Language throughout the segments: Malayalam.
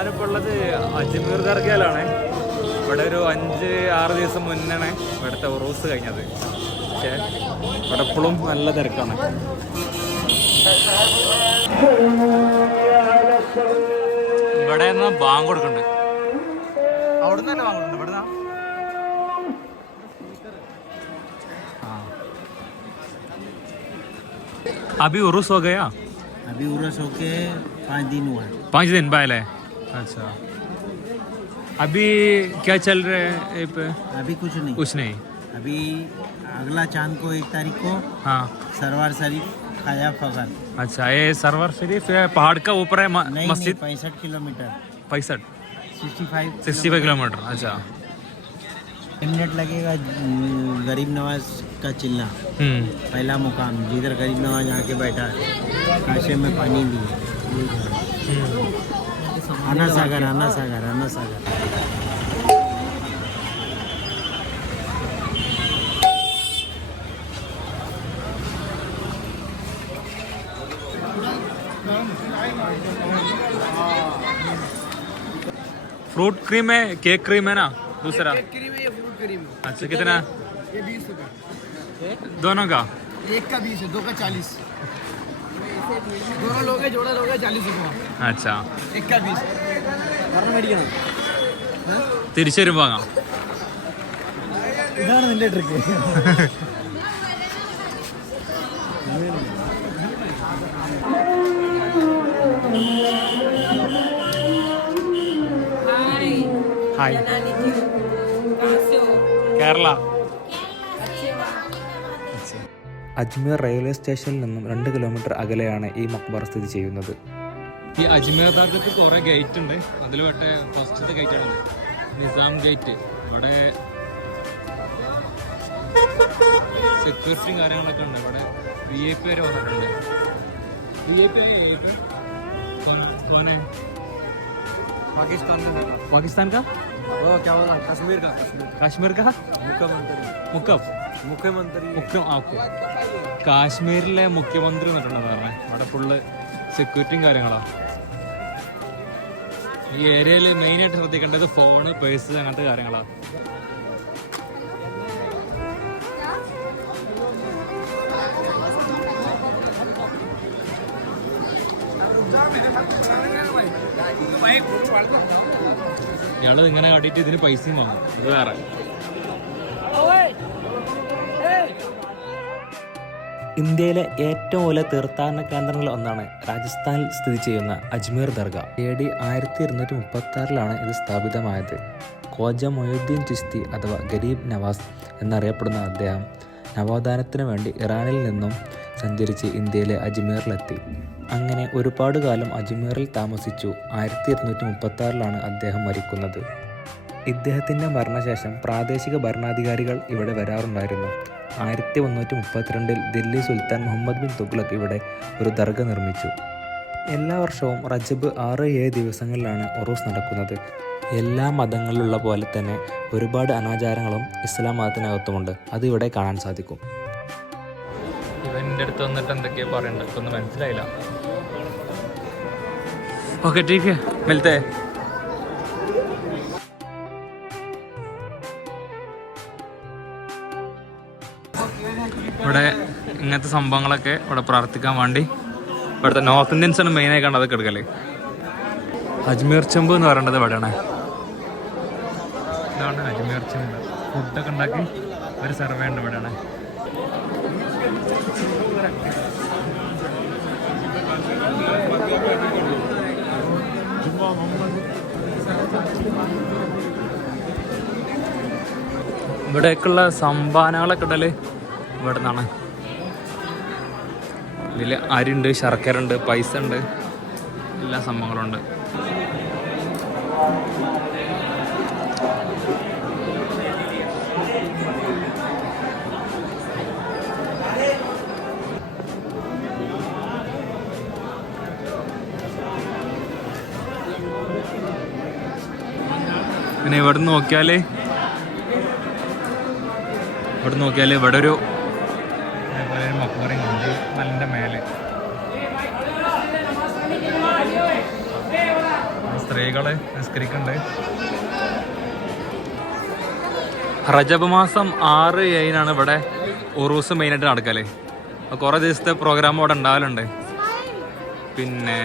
ഞാനിപ്പോൾ ഉള്ളത് അജ്മീർ ദർഗയിലാണ് ഇവിടെ ഒരു അഞ്ച് ആറ് ദിവസം മുന്നാണ് ഇവിടുത്തെ ഉറൂസ് കഴിഞ്ഞത് പക്ഷേ ഇവിടെ എപ്പോഴും നല്ല തിരക്കാണ് ഇവിടെ നിന്ന് ബാങ്ക് കൊടുക്കുന്നുണ്ട് അവിടെ നിന്ന് തന്നെ ബാങ്ക് കൊടുക്കുന്നുണ്ട് ഇവിടെ अभी उर्स हो गया अभी उरस होके पाँच दिन हुआ है पाँच दिन पहले अच्छा। अभी क्या चल रहा है पे? अभी कुछ नहीं। कुछ नहीं। अभी अगला चाँद को एक तारीख को हाँ। सरवार शरीफ खाया फगर अच्छा ये सरवर शरीफ पहाड़ का ऊपर है मस्जिद? पैंसठ किलोमीटर। पैंसठ। Sixty five sixty five kilometre. अच्छा। मिनट लगेगा गरीब नवाज़ का चिल्ला। हम्म। पहला मुकाम जिधर गरीब नवाज़ आके बैठा है काशे में पानी भी आना सागर आना सागर आना सागर फ्रूट क्रीम है केक क्रीम है ना? दूसरा। क्रीम है ये फ्रूट क्रीम है अच्छा कितना? ये बीस रुपये दोनों का? एक का बीस है दो का चालीस। दोनों लोगे जोड़ा लोगे चालीस रुपये अच्छा एक का बीस കാരണം മേടിക്കണം തിരിച്ചു വരുമ്പോൾ വാങ്ങാം ഇതാണ് നിന്റെ trick hi Kerala Ajmer railway സ്റ്റേഷനിൽ നിന്നും രണ്ട് കിലോമീറ്റർ അകലെയാണ് ഈ മക്ബറ സ്ഥിതി ചെയ്യുന്നത്. ഈ അജ്മീർ ഭാഗത്ത് കുറേ ഗേറ്റ് ഉണ്ട്. അതിൽ പെട്ട ഫസ്റ്റത്തെ ഗേറ്റാണ് നിസാം ഗേറ്റ് അവിടെ സെക്യൂരിറ്റിയും കാര്യങ്ങളൊക്കെ ഉണ്ട്. ഇവിടെ വി ഐ പി വരെ വന്നിട്ടുണ്ട്. V I P Pakistan Pakistan Kashmir Kashmir കാ കശ്മീർ. മുഖ്യമന്ത്രി. മുഖ്യമന്ത്രി. മുഖ്യമന്ത്രി ഓക്കെ. കാശ്മീരിലെ മുഖ്യമന്ത്രി എന്നിട്ടുണ്ടെന്ന് പറഞ്ഞത് അവിടെ ഫുള്ള് സെക്യൂരിറ്റിയും കാര്യങ്ങളാ. ഈ ഏരിയയിൽ മെയിൻ ആയിട്ട് ശ്രദ്ധിക്കേണ്ടത് ഫോണ് പേഴ്സ് അങ്ങനത്തെ കാര്യങ്ങളാ. ഇയാൾ ഇങ്ങനെ കാട്ടിയിട്ട് ഇതിന് പൈസയും വാങ്ങും. അത് വേറെ. ഇന്ത്യയിലെ ഏറ്റവും വലിയ തീർത്ഥാടന കേന്ദ്രങ്ങളിൽ ഒന്നാണ് രാജസ്ഥാനിൽ സ്ഥിതി ചെയ്യുന്ന അജ്മീർ ദർഗ. എ ഡി ആയിരത്തി ഇരുന്നൂറ്റി മുപ്പത്തി ആറിലാണ് ഇത് സ്ഥാപിതമായത്. കോജ മൊയ്യുദ്ദീൻ ചിസ്തി അഥവാ ഗരീബ് നവാസ് എന്നറിയപ്പെടുന്ന അദ്ദേഹം നവോത്ഥാനത്തിനു വേണ്ടി ഇറാനിൽ നിന്നും സഞ്ചരിച്ച് ഇന്ത്യയിലെ അജ്മീറിലെത്തി. അങ്ങനെ ഒരുപാട് കാലം അജ്മീറിൽ താമസിച്ചു. ആയിരത്തി ഇരുന്നൂറ്റി മുപ്പത്തി ആറിലാണ് അദ്ദേഹം മരിക്കുന്നത്. ഇദ്ദേഹത്തിന്റെ മരണശേഷം പ്രാദേശിക ഭരണാധികാരികൾ ഇവിടെ വരാറുണ്ടായിരുന്നു. ആയിരത്തി മുന്നൂറ്റി മുപ്പത്തിരണ്ടിൽ ദില്ലി സുൽത്താൻ മുഹമ്മദ് ബിൻ തുഗ്ലക് ഇവിടെ ഒരു ദർഗ നിർമ്മിച്ചു. എല്ലാ വർഷവും റജബ് ആറ് ഏഴ് ദിവസങ്ങളിലാണ് ഒറൂസ് നടക്കുന്നത്. എല്ലാ മതങ്ങളിലുള്ള പോലെ തന്നെ ഒരുപാട് അനാചാരങ്ങളും ഇസ്ലാം മതത്തിനകത്തുമുണ്ട്. അത് ഇവിടെ കാണാൻ സാധിക്കും. ഇവന്റെ അടുത്ത് വന്നിട്ട് എന്തൊക്കെയാ പറയണ്ടത് ഒന്നും മനസ്സിലായില്ല. ഓക്കെ ടീക്ക് മിൽത്തേ. ഇവിടെ ഇങ്ങനത്തെ സംഭവങ്ങളൊക്കെ ഇവിടെ പ്രാർത്ഥിക്കാൻ വേണ്ടി ഇവിടുത്തെ നോർത്ത് ഇന്ത്യൻസ് ആണ് മെയിനായി കണ്ടത് എടുക്കൽ. അജ്മീർ ചെമ്പ് എന്ന് പറയേണ്ടത് ഇവിടെയാണ് ഇതാണ് അജ്മീർ ചെമ്പ്. ഫുഡൊക്കെ ഉണ്ടാക്കി ഒരു സർവേ ഉണ്ട് ഇവിടെയാണ്. ഇവിടേക്കുള്ള സംഭാവനകളൊക്കെ ഇടൽ. ഇവിടെ നിന്നാണ് ഇതിൽ അരിണ്ട് ശർക്കര ഉണ്ട് പൈസ ഉണ്ട് എല്ലാ സംഭവങ്ങളും ഉണ്ട് പിന്നെ ഇവിടെ നോക്കിയാൽ ഇവിടെ നോക്കിയാൽ ഇവിടെ ഒരു ഉണ്ട് മലിന്റെ മേലെ സ്ത്രീകളെ നിസ്കരിക്കുന്നുണ്ട് റജബ് മാസം ആറ് ഏഴിനാണ് ഇവിടെ ഉറൂസ് മെയിനായിട്ട് നടക്കൽ. കുറേ ദിവസത്തെ പ്രോഗ്രാം അവിടെ ഉണ്ടാവലുണ്ട്. പിന്നെ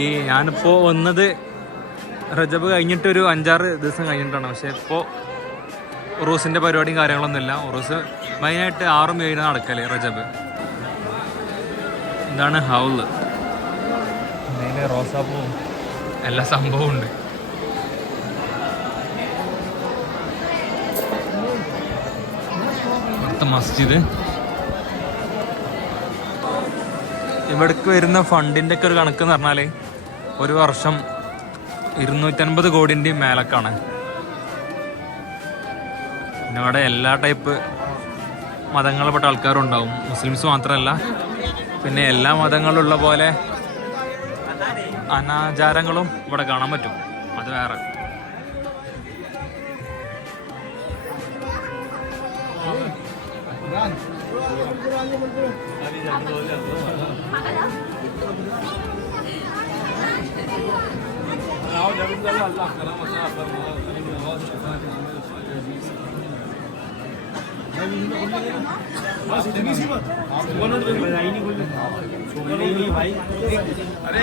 ഈ ഞാനിപ്പോൾ വന്നത് റജബ് കഴിഞ്ഞിട്ടൊരു അഞ്ചാറ് ദിവസം കഴിഞ്ഞിട്ടാണ്. പക്ഷെ ഇപ്പോൾ ഉറൂസിന്റെ പരിപാടിയും കാര്യങ്ങളൊന്നുമില്ല. ഉറൂസ് മെയിനായിട്ട് ആറും ഏഴിന് നടക്കൽ റജബ്. ഇതാണ് ഹൗൾ. ഇതിൽ റോസാപ്പൂവും എല്ലാ സംഭവവും ഉണ്ട്. മസ്ജിദ്. ഇവിടേക്ക് വരുന്ന ഫണ്ടിന്റെ ഒക്കെ ഒരു കണക്ക് എന്ന് പറഞ്ഞാൽ ഒരു വർഷം ഇരുന്നൂറ്റൻപത് കോടിന്റെയും മേലക്കാണ്. പിന്നെ അവിടെ എല്ലാ ടൈപ്പ് മതങ്ങളിൽപ്പെട്ട ആൾക്കാരും ഉണ്ടാവും മുസ്ലിംസ് മാത്രമല്ല പിന്നെ എല്ലാ മതങ്ങളുള്ള പോലെ അനാചാരങ്ങളും ഇവിടെ കാണാൻ പറ്റും. അത് വേറെ.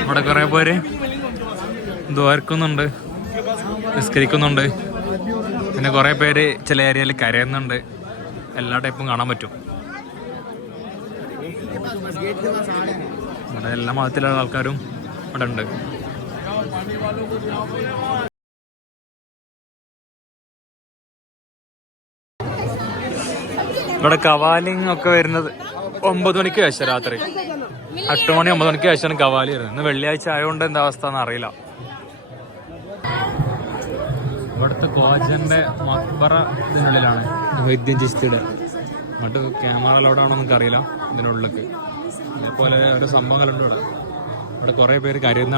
ഇവിടെ കുറെ പേര് ദ്വാരക്കുന്നുണ്ട് നിസ്കരിക്കുന്നുണ്ട്. പിന്നെ കുറെ പേര് ചില ഏരിയയിൽ കരയുന്നുണ്ട്. എല്ലാ ടൈപ്പും കാണാൻ പറ്റും. ഇവിടെ എല്ലാ മതത്തിലുള്ള ആൾക്കാരും ഇവിടെ ഉണ്ട്. ഇവിടെ കവാലിങ് ഒക്കെ വരുന്നത് ഒമ്പത് മണിക്ക് ശേഷം രാത്രി. എട്ട് മണി ഒമ്പത് മണിക്ക് ശേഷമാണ് കവാലി വരുന്നത്. ഇന്ന് വെള്ളിയാഴ്ച ആയതുകൊണ്ട് എന്താ അവസ്ഥ എന്ന് അറിയില്ല. ഇവിടുത്തെ കോജന്റെ മക്ബറ ഇതിനുള്ളിലാണ്. വൈദ്യം ചിസ്തിയുടെ. എന്നിട്ട് ക്യാമറ ലോഡാണോ നമുക്ക് അറിയില്ല ഇതിനുള്ളിലേക്ക്. അതേപോലെ ഓരോ സംഭവങ്ങളുണ്ട് ഇവിടെ. ഇവിടെ കുറേ പേര് കരയുന്ന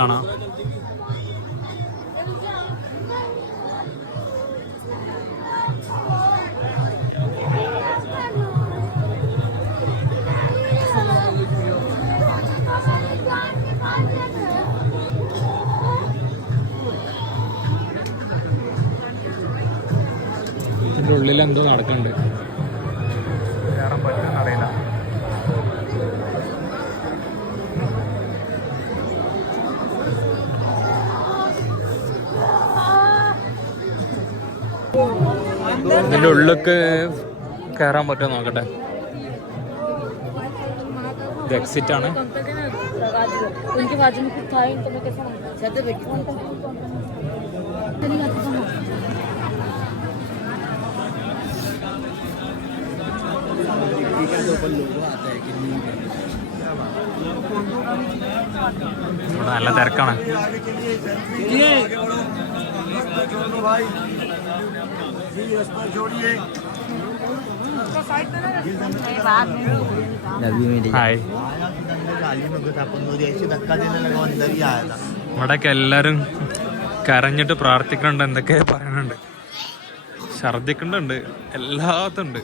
ഉള്ളിൽ എന്തോ നടക്കുന്നുണ്ട് കയറാൻ പറ്റുമെന്ന് അറിയില്ല ഇതിൻ്റെ ഉള്ളിലേക്ക് കയറാൻ പറ്റുമോ നോക്കട്ടെ ഇത് എക്സിറ്റ് ആണ് उनके बाजू में कुछ था ही तो मैं कैसे मांगू? चली जाती तो मांगू। ഇവിടെ നല്ല തിരക്കാണ് ഹായ് ഇവിടെയൊക്കെ എല്ലാരും കരഞ്ഞിട്ട് പ്രാർത്ഥിക്കുന്നുണ്ട് എന്തൊക്കെ പറയുന്നുണ്ട് ഛർദിക്കുന്നുണ്ട് എല്ലാത്തുണ്ട്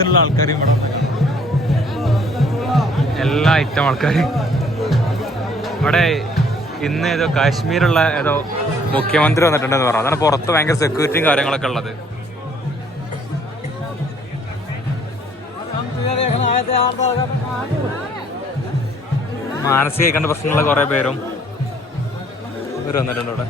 തരത്തിലുള്ള ആൾക്കാരും ഇവിടെ എല്ലാ ഐറ്റം ആൾക്കാർ ഇവിടെ ഇന്ന് ഏതോ കാശ്മീരുള്ള ഏതോ മുഖ്യമന്ത്രി വന്നിട്ടുണ്ടെന്ന് പറഞ്ഞു അതാണ് പുറത്ത് ഭയങ്കര സെക്യൂരിറ്റിയും കാര്യങ്ങളൊക്കെ ഉള്ളത്. മാനസിക കണ്ട പ്രശ്നമുള്ള കുറെ പേരും ഇവർ വന്നിട്ടുണ്ട് ഇവിടെ.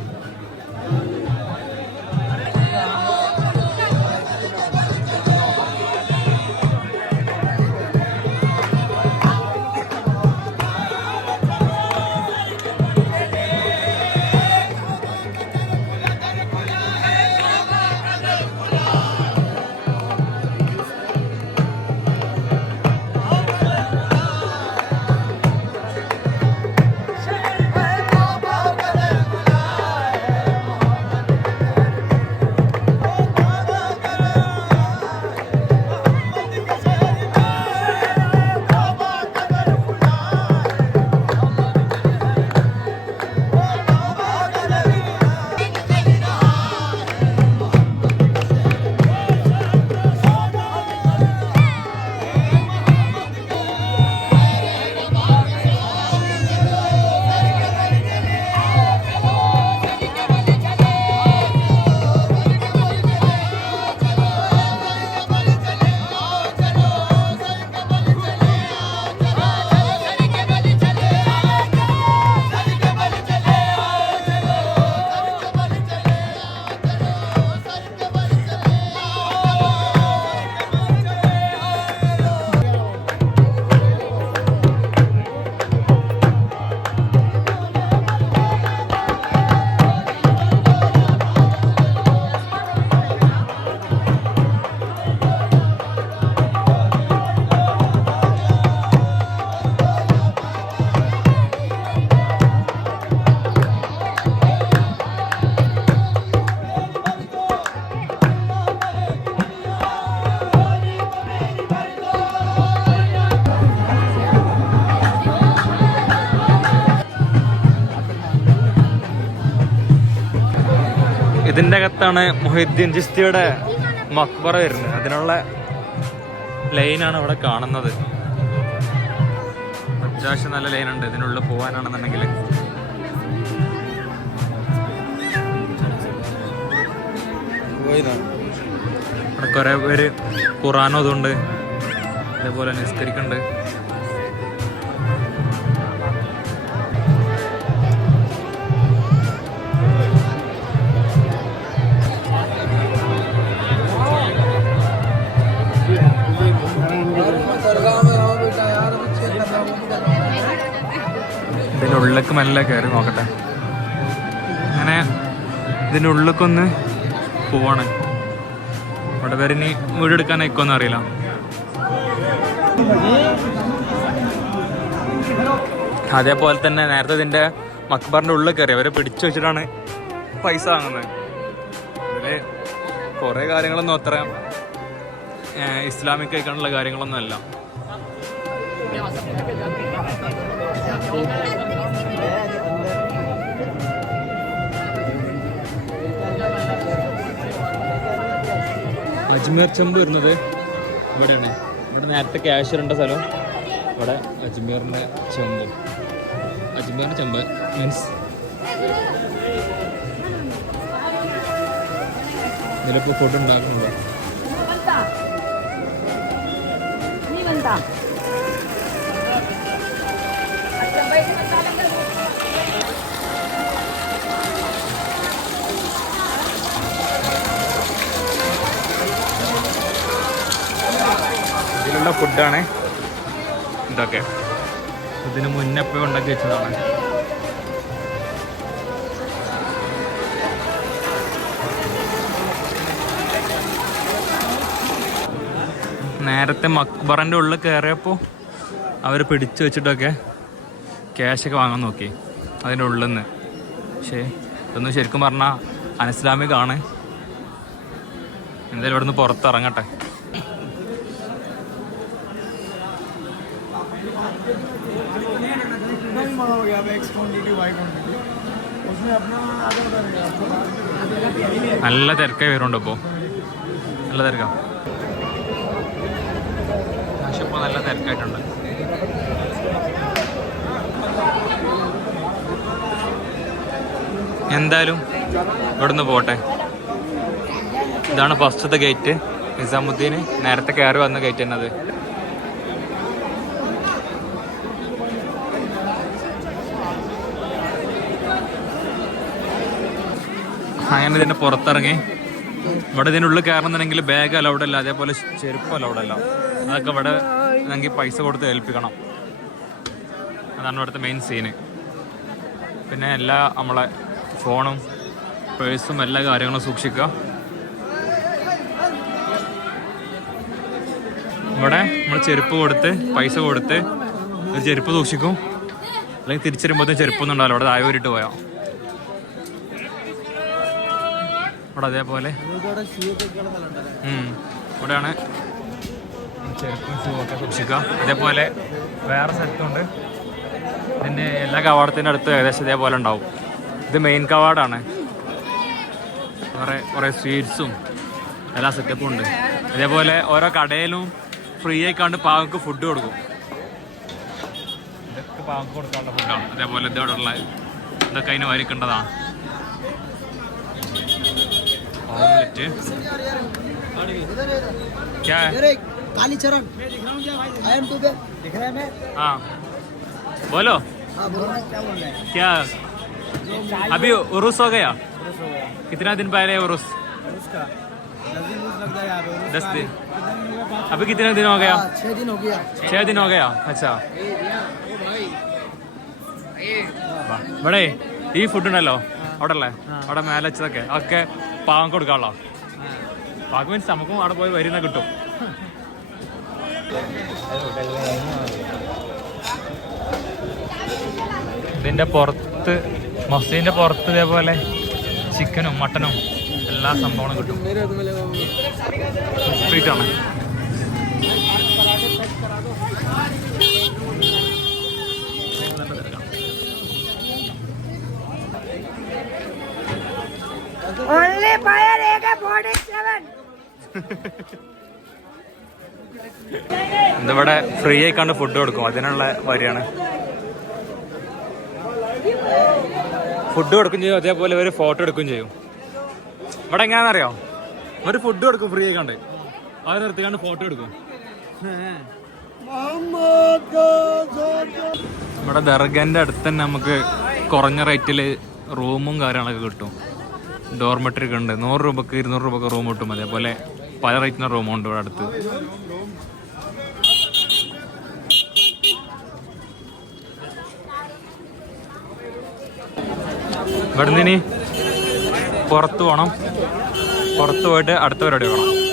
ഇതിന്റെ അകത്താണ് മൊഹിദ്ദീൻ ചിസ്തിയുടെ മക്ബറ വരുന്നത്. അതിനുള്ള ലൈനാണ് ഇവിടെ കാണുന്നത്. അത്യാവശ്യം നല്ല ലൈൻ ലൈനുണ്ട് ഇതിനുള്ളിൽ പോകാനാണെന്നുണ്ടെങ്കിൽ അവിടെ കുറെ പേര് ഖുറാനും അതുണ്ട്. അതേപോലെ നിസ്കരിക്കുന്നുണ്ട്. ഉള്ളിലേക്ക് മെല്ലെ കയറി നോക്കട്ടെ. അങ്ങനെ ഇതിന്റെ ഉള്ളിലേക്കൊന്ന് പോവാണ്. അവിടെ വരെ ഇനി എടുക്കാൻ നിൽക്കുമെന്ന് അറിയില്ല. അതേപോലെ തന്നെ നേരത്തെ ഇതിന്റെ മക്ബറിന്റെ ഉള്ളിൽ കയറി അവരെ പിടിച്ചു വെച്ചിട്ടാണ് പൈസ വാങ്ങുന്നത്. അതിൽ കുറേ കാര്യങ്ങളൊന്നും അത്ര ഇസ്ലാമിക് കഴിക്കാനുള്ള കാര്യങ്ങളൊന്നും അല്ല. അജ്മീർ ചെമ്പ് വരുന്നത് ഇവിടെയാണ്. ഇവിടെ നേരത്തെ ഇടേണ്ട സ്ഥലം. ഇവിടെ അജ്മീറിന്റെ ചെമ്പ്. അജ്മീറിന്റെ ചെമ്പ്. മീൻസ് ഇതിലിപ്പോൾ ഫുഡ് ഉണ്ടാക്കുന്നുണ്ടോ. ഇതിലുള്ള ഫുഡാണ് ഇതൊക്കെ. ഇതിന് മുന്നേ പോയി ഉണ്ടാക്കി വെച്ചതാണ്. നേരത്തെ മക്ബറിന്റെ ഉള്ളിൽ കയറിയപ്പോൾ അവർ പിടിച്ചു വെച്ചിട്ടൊക്കെ ക്യാഷൊക്കെ വാങ്ങാൻ നോക്കി അതിന്റെ ഉള്ളിൽ നിന്ന് പക്ഷേ ഇതൊന്നും ശരിക്കും പറഞ്ഞാൽ അനസ്ലാമികാണ്. എന്തായാലും ഇവിടെ നിന്ന് പുറത്തിറങ്ങട്ടെ. നല്ല തിരക്കായി വരുന്നുണ്ട് ഇപ്പോൾ നല്ല തിരക്കാ. പക്ഷെ ഇപ്പോൾ നല്ല തിരക്കായിട്ടുണ്ട്. എന്തായാലും ഇവിടുന്ന് പോട്ടെ. ഇതാണ് ഫസ്റ്റത്തെ ഗേറ്റ് നിസാമുദ്ദീന് നേരത്തെ കയറി വന്ന ഗേറ്റ് തന്നെ അത് അങ്ങനെ തന്നെ പുറത്തിറങ്ങി. ഇവിടെ ഇതിനുള്ളിൽ കയറണമെന്നുണ്ടെങ്കിൽ ബാഗ് അലൗഡ് അല്ല അതേപോലെ ചെരുപ്പ് അലൗഡ് അല്ല. അതൊക്കെ ഇവിടെ എനിക്ക് പൈസ കൊടുത്ത് ഏൽപ്പിക്കണം. അതാണ് ഇവിടുത്തെ മെയിൻ സീന് പിന്നെ എല്ലാ നമ്മളെ ഫോണും പേഴ്സും എല്ലാ കാര്യങ്ങളും സൂക്ഷിക്കുക. ഇവിടെ നമ്മൾ ചെരുപ്പ് കൊടുത്ത് പൈസ കൊടുത്ത് ഒരു ചെരുപ്പ് സൂക്ഷിക്കും. അല്ലെങ്കിൽ തിരിച്ചു വരുമ്പോഴത്തേക്കും ചെരുപ്പൊന്നും ഉണ്ടാവില്ല. അവിടെ താഴെ പോയാൽ ഇവിടെ അതേപോലെ. ഇവിടെയാണ് ചെരുപ്പും ഷൂ ഒക്കെ സൂക്ഷിക്കുക. അതേപോലെ വേറെ സ്ഥലത്തുണ്ട്. ഇതിന്റെ എല്ലാ കവാടത്തിന്റെ അടുത്ത് ഏകദേശം ഇതേപോലെ ഉണ്ടാവും. ഇത് മെയിൻ കവാടാണ്. കുറേ കുറേ സ്വീറ്റ്സും എല്ലാ സെറ്റപ്പും ഉണ്ട്. അതേപോലെ ഓരോ കടയിലും ഫ്രീ ആയിക്കാണ്ട് പാവക്ക് ഫുഡ് കൊടുക്കും. ഇതൊക്കെ പാവക്ക് കൊടുക്കാനുള്ള ഫുഡാണ് അതേപോലെ ഇതോടുള്ള ഇതൊക്കെ അതിന് വരിക്കേണ്ടതാണ്. क्या है? काली चरण। आई एम टू दिख रहा है मैं? हाँ। बोलो। हाँ, क्या अभी उर्स हो गया? कितना दिन पहले उर्स? दस दिन अभी। कितने दिन हो गया? हाँ, छह दिन हो गया। छह दिन हो गया। अच्छा। बड़े। ये फुड ना അവിടെ അല്ലേ അവിടെ മേലച്ചതൊക്കെ ഒക്കെ പാവം കൊടുക്കാനുള്ള പാകം മീൻസ് നമുക്കും അവിടെ പോയി വരുന്ന കിട്ടും. ഇതിന്റെ പുറത്ത് മസ്ജിദിന്റെ പുറത്ത് ഇതേപോലെ ചിക്കനും മട്ടനും എല്ലാ സംഭവങ്ങളും കിട്ടും. സ്ട്രീറ്റ് ആണ് ഇതിവിടെ ഫ്രീ ആയിക്കാണ്ട് ഫുഡ് കൊടുക്കും. അതിനുള്ള വരിയാണ്. ഫുഡ് കൊടുക്കും ചെയ്യും. അതേപോലെ ഒരു ഫോട്ടോ എടുക്കുകയും ചെയ്യും. ഇവിടെ എങ്ങനെയാണെന്നറിയോ? ഒരു ഫുഡ് കൊടുക്കും ഫ്രീ ആയിക്കാണ്ട്. അത് നിർത്തിക്കാണ്ട് ഫോട്ടോ എടുക്കും. ഇവിടെ ദർഗന്റെ അടുത്ത് തന്നെ നമുക്ക് കുറഞ്ഞ റേറ്റിൽ റൂമും കാര്യങ്ങളൊക്കെ കിട്ടും. ഡോർമെട്രി ഒക്കെ ഉണ്ട്. നൂറ് രൂപക്ക് ഇരുന്നൂറ് രൂപക്ക് റൂം കിട്ടും. അതേപോലെ പല റേറ്റിന് റൂമും ഉണ്ട് ഇവിടെ അടുത്ത്. ഇവിടുന്ന് ഇനി പുറത്ത് പോകണം പുറത്ത് പോയിട്ട് അടുത്ത പരിപാടി പോകണം